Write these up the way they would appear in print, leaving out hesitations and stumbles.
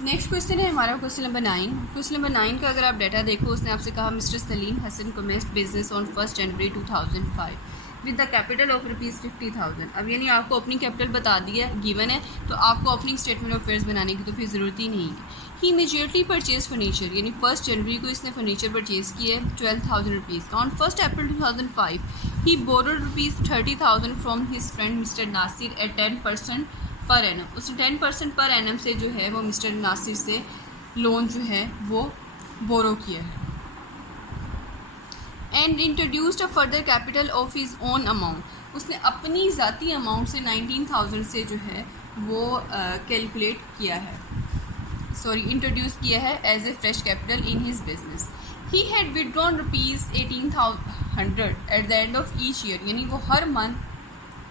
Next question है हमारा question number 9। Question number 9 का अगर आप डाटा देखो, उसने आपसे कहा mister Salim Hasan commenced business on 1 January 2005 with the capital of ₹50,000। अब यानी आपको ओपनिंग कैपिटल बता दिया गिवन है, तो आपको ओपनिंग स्टेटमेंट ऑफ अफेयर्स बनाने की तो फिर ज़रूरत ही नहीं है। ही इमीडिएटली परचेज फर्नीचर, यानी 1 जनवरी को इसने फर्नीचर परचेज़ किया है ₹12,000 का। ऑन 1 अप्रैल 2005 ही borrowed ₹30,000 from his friend mister Nasir at 10% per annum. उसने 10% पर एनम से जो है वो मिस्टर नासिर से लोन जो है वो बोरो किया है। And introduced a further capital of his own amount, उसने अपनी ज़ाती अमाउंट से 19,000 से जो है वो कैलकुलेट किया है, इंट्रोड्यूस किया है as a fresh capital in his business. He had withdrawn ₹18,100 at the end of each year, यानी वो हर मंथ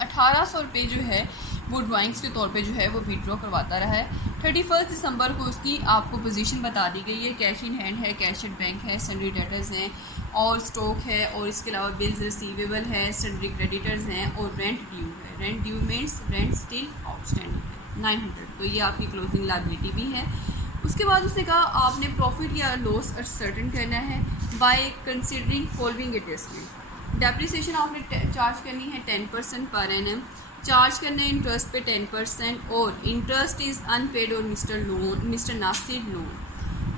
1,800 रुपये जो है वो ड्राइंग्स के तौर पे जो है वो विड्रॉ करवाता रहा है। 31 दिसंबर को उसकी आपको पोजीशन बता दी गई है। कैश इन हैंड है, कैश एट बैंक है, सन्ड्री डेटर्स हैं और स्टॉक है, और इसके अलावा बिल्स रिसीवेबल है, सन्ड्री क्रेडिटर्स हैं और रेंट ड्यू है। Rent due means rent still outstanding है 900, तो ये आपकी क्लोजिंग लायबिलिटी भी है। उसके बाद उसने कहा आपने प्रॉफिट या लॉस सर्टन करना है by considering following adjustment. Depreciation आपने चार्ज करनी है 10% पर एनम, चार्ज करना है इंटरेस्ट पे 10%, और इंटरेस्ट इज़ अनपेड और मिस्टर नासिर लोन।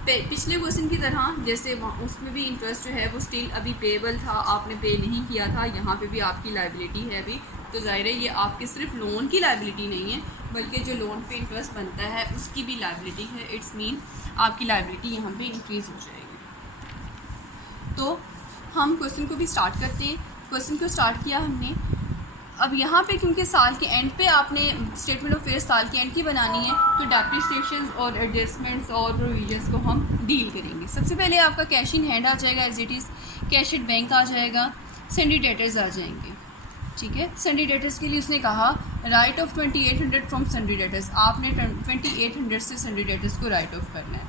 पिछले क्वेश्चन की तरह जैसे उसमें भी इंटरेस्ट जो है वो स्टिल अभी पेबल था, आपने पे नहीं किया था, यहाँ पे भी आपकी लायबिलिटी है अभी, तो ज़ाहिर है ये आपकी सिर्फ लोन की लायबिलिटी नहीं है बल्कि जो लोन पे इंटरेस्ट बनता है उसकी भी लायबिलिटी है। इट्स मीन आपकी लायबिलिटी यहाँ पे इंक्रीज़ हो जाएगी। तो हम क्वेश्चन को भी स्टार्ट करते हैं। क्वेश्चन को स्टार्ट किया हमने। अब यहाँ पे क्योंकि साल के एंड पे आपने स्टेटमेंट ऑफ अफेयर्स साल के एंड की बनानी है, तो डेप्रिसिएशन और एडजस्टमेंट्स और प्रोविजंस को हम डील करेंगे। सबसे पहले आपका कैश इन हैंड आ जाएगा as it is, cash at bank आ जाएगा, सन्ड्री डेटर्स आ जाएंगे। ठीक है, सन्ड्री डेटर्स के लिए उसने कहा right of 2800 from sundry debtors, आपने 2800 से सन्ड्री डेटर्स को राइट ऑफ करना है।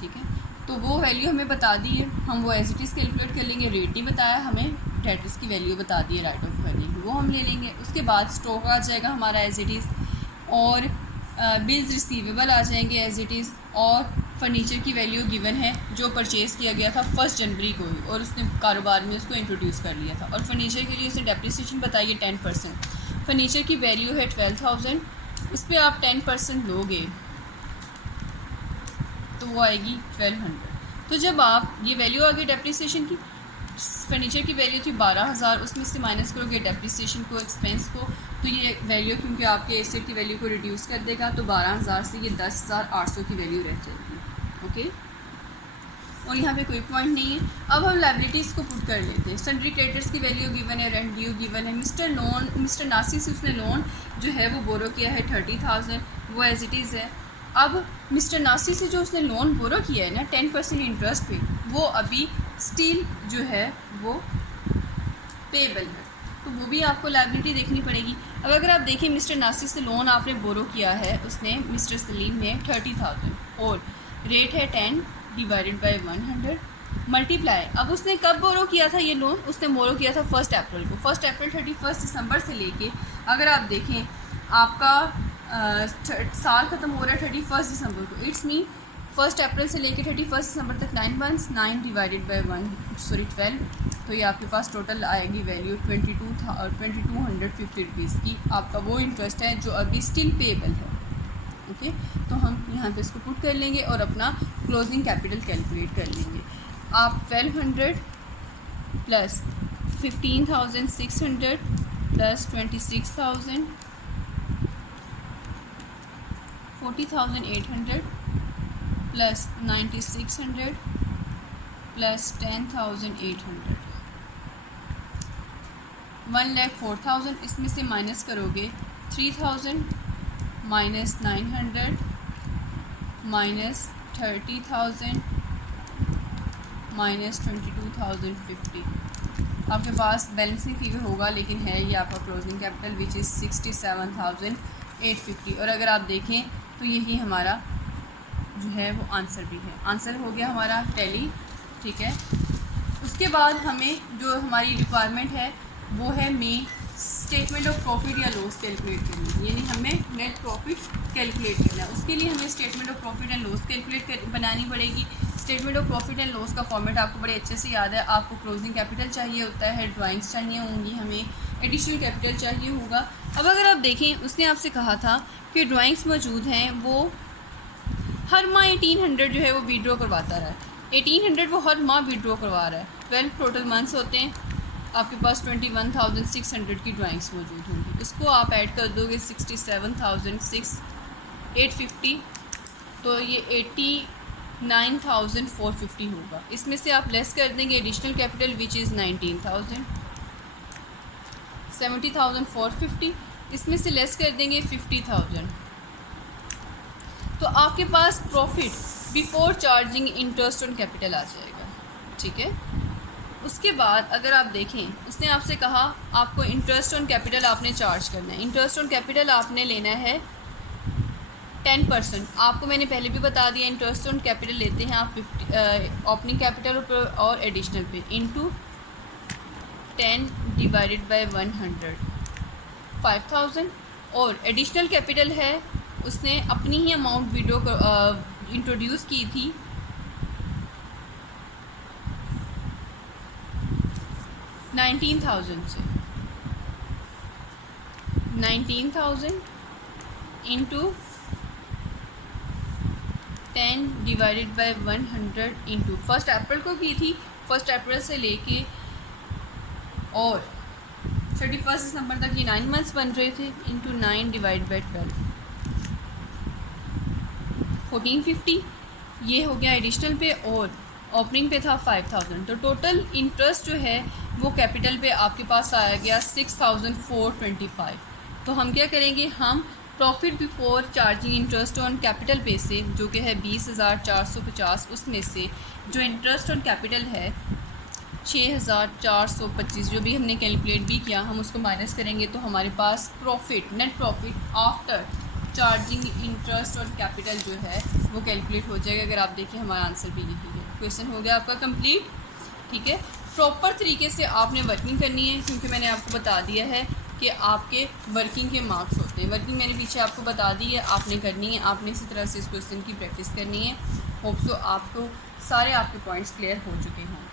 ठीक है, तो वो वैल्यू हमें बता दी है, हम वो एज इट इज़ कैलकुलेट कर लेंगे। रेट नहीं बताया हमें, डेटर्स की वैल्यू बता दी है राइट ऑफ करने की, वो हम ले लेंगे। उसके बाद स्टॉक आ जाएगा हमारा एज इट इज़, और बिल्स रिसीवेबल आ जाएंगे एज इट इज़, और फर्नीचर की वैल्यू गिवन है जो परचेज़ किया गया था 1 जनवरी को ही, और उसने कारोबार में उसको इंट्रोड्यूस कर लिया था। और फर्नीचर के लिए उसने डेप्रिसिएशन बताई है 10%। फर्नीचर की वैल्यू है 12,000, उस पर आप 10% लोगे तो वो आएगी 1200। तो जब आप ये वैल्यू आ गई डेप्रिसिएशन की, फर्नीचर की वैल्यू थी 12,000, उसमें से माइनस करोगे डेप्रिसिएशन को, एक्सपेंस को, तो ये वैल्यू क्योंकि आपके एसेट की वैल्यू को रिड्यूस कर देगा, तो 12,000 से ये 10,800 की वैल्यू रह जाएगी। ओके, और यहाँ पे कोई पॉइंट नहीं है। अब हम लायबिलिटीज़ को पुट कर लेते हैं। सन्ड्री क्रेडिटर्स की वैल्यू गिवन है, रेंट ड्यू गिवन है। मिस्टर नासिर से उसने लोन जो है वो बोरो किया है 30,000, वो एज इट इज़ है। अब मिस्टर नासिर से जो उसने लोन बोरो किया है ना 10% इंटरेस्ट पे, वो अभी स्टिल जो है वो पेबल है, तो वो भी आपको लायबिलिटी देखनी पड़ेगी। अब अगर आप देखें मिस्टर नासिर से लोन आपने बोरो किया है, उसने मिस्टर सलीम ने 30,000, और रेट है 10 डिवाइडेड बाय 100 मल्टीप्लाई। अब उसने कब बोरो किया था ये लोन? उसने बोरो किया था 1 अप्रैल को। 1 अप्रैल 31 दिसंबर से लेके अगर आप देखें आपका साल ख़त्म हो रहा है 31 दिसंबर को, इट्स मीन 1 अप्रैल से लेके 31 दिसंबर तक 9 मंथ्स, 9 डिवाइडेड बाय 12, तो ये आपके पास टोटल आएगी वैल्यू 2250 रुपीज़ की। आपका वो इंटरेस्ट है जो अभी स्टिल पेएबल है। ओके, तो हम यहाँ पे इसको पुट कर लेंगे और अपना क्लोजिंग कैपिटल कैलकुलेट कर लेंगे। आप 1200 प्लस 15,600 प्लस 26,000 40,800 प्लस 9,600 प्लस 10,800 1,04,000, इसमें से माइनस करोगे 3,000 माइनस 900 माइनस 30,000 माइनस 22,050। आपके पास बैलेंसिंग फिगर होगा लेकिन है ये आपका क्लोजिंग कैपिटल विच इज़ 67,850। और अगर आप देखें तो यही हमारा जो है वो आंसर भी है। आंसर हो गया हमारा टैली। ठीक है, उसके बाद हमें जो हमारी रिक्वायरमेंट है वो है मई स्टेटमेंट ऑफ प्रॉफिट या लॉस कैलकुलेट करनी है, यानी हमें नेट प्रॉफिट कैलकुलेट करना है। उसके लिए हमें statement of profit and loss calculate बनानी पड़ेगी। Statement of profit and loss का फॉर्मेट आपको बड़े अच्छे से याद है। आपको क्लोजिंग कैपिटल चाहिए होता है, ड्राइंग्स चाहिए होंगी, हमें एडिशनल कैपिटल चाहिए होगा। अब अगर आप देखें, उसने आपसे कहा था कि ड्राइंग्स मौजूद हैं, वो हर माह 1800 जो है वो विड्रॉ करवाता रहा है। 1800 वो हर माह विड्रॉ करवा रहा है। 12 टोटल मंथ्स होते हैं, आपके पास 21,600 की ड्राइंग्स मौजूद होंगी। इसको आप ऐड कर दोगे 67,850, तो ये 89,450 होगा। इसमें से आप लेस कर देंगे एडिशनल कैपिटल विच इज़ 19,000, 70,450। इसमें से लेस कर देंगे 50,000, तो आपके पास profit before charging interest on capital आ जाएगा। ठीक है, उसके बाद अगर आप देखें, उसने आपसे कहा आपको इंटरेस्ट ऑन कैपिटल आपने चार्ज करना है। इंटरेस्ट ऑन कैपिटल आपने लेना है 10%। आपको मैंने पहले भी बता दिया, इंटरेस्ट ऑन कैपिटल लेते हैं आप 50 ओपनिंग कैपिटल और एडिशनल पे इंटू 10 डिवाइडेड बाय 100, 5,000। और एडिशनल कैपिटल है, उसने अपनी ही अमाउंट विड्रॉ इंट्रोड्यूस की थी 19,000 से। 19,000 इंटू 10 डिवाइडेड बाय 100 इंटू 1 अप्रैल को की थी, 1 अप्रैल से लेके और 31 दिसंबर तक ये 9 मंथ्स बन रहे थे, इंटू 9 डिवाइड बाई 12, 1450। ये हो गया एडिशनल पे, और ओपनिंग पे था 5,000। तो टोटल इंटरेस्ट जो है वो कैपिटल पे आपके पास आया गया 6,425। तो हम क्या करेंगे, हम profit before charging interest on capital पे से, जो कि है 20,450, उसमें से जो इंटरेस्ट ऑन कैपिटल है 6,425, जो भी हमने कैलकुलेट भी किया, हम उसको माइनस करेंगे तो हमारे पास profit, net profit after charging interest और कैपिटल जो है वो कैलकुलेट हो जाएगा। अगर आप देखिए हमारा आंसर भी यही है। क्वेश्चन हो गया आपका कंप्लीट। ठीक है, प्रॉपर तरीके से आपने वर्किंग करनी है, क्योंकि मैंने आपको बता दिया है कि आपके वर्किंग के मार्क्स होते हैं। वर्किंग मैंने पीछे आपको बता दी है, आपने करनी है, आपने इसी तरह से इस क्वेश्चन की प्रैक्टिस करनी है। होप सो आपको सारे आपके पॉइंट्स क्लियर हो चुके होंगे।